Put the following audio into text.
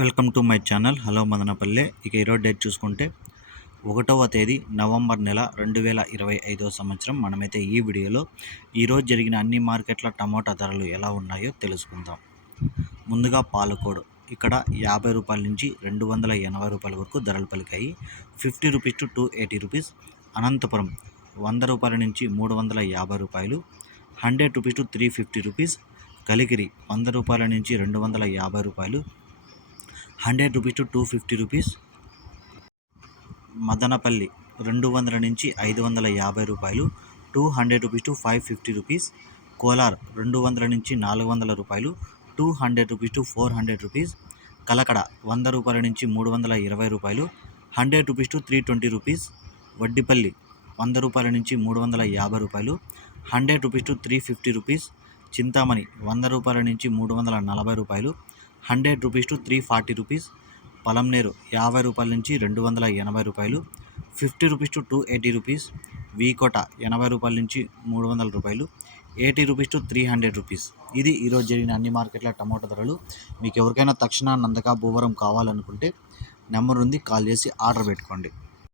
Welcome to my channel. Hello Madanapalle. ఇక ఈరోజు date చూసుకుంటే ఒకటవ తేదీ నవంబర్ నెల రెండు వేల ఇరవై ఐదవ సంవత్సరం. మనమైతే ఈ వీడియోలో ఈరోజు జరిగిన అన్ని మార్కెట్ల టమోటా ధరలు ఎలా ఉన్నాయో తెలుసుకుందాం. ముందుగా పాలకోడు. ఇక్కడ యాభై రూపాయల నుంచి రెండు వందల ఎనభై రూపాయల వరకు ధరలు పలికాయి. Fifty rupees to two eighty rupees. Anantapuram వంద రూపాయల నుంచి మూడు వందల యాభై రూపాయలు. Hundred rupees to three fifty rupees. Kaligiri వంద రూపాయల నుంచి రెండు వందల యాభై రూపాయలు. Hundred rupees to two fifty rupees. Madanapalli రెండు వందల నుంచి ఐదు వందల యాభై రూపాయలు two hundred rupees to five fifty rupees. Kolar రెండు వందల నుంచి నాలుగు వందల రూపాయలు two hundred rupees to four hundred rupees. Kalakada వంద రూపాయల నుంచి మూడు వందల ఇరవై రూపాయలు hundred rupees to three twenty rupees. Vaddipalli వంద రూపాయల నుంచి మూడు వందల యాభై రూపాయలు hundred rupees to three fifty rupees. Chintamani వంద రూపాయల నుంచి మూడు వందల నలభై రూపాయలు hundred rupees to three forty rupees. Palamaneru యాభై రూపాయల నుంచి రెండు వందల ఎనభై రూపాయలు. Fifty rupees to two eighty rupees. V Kota ఎనభై రూపాయల నుంచి మూడు వందల రూపాయలు. Eighty rupees to three hundred rupees. ఇది ఈరోజు జరిగిన అన్ని మార్కెట్ల టమాటో ధరలు. మీకు ఎవరికైనా తక్షణ నందక భూవరం కావాలనుకుంటే నెంబర్ ఉంది కాల్ చేసి ఆర్డర్ పెట్టుకోండి.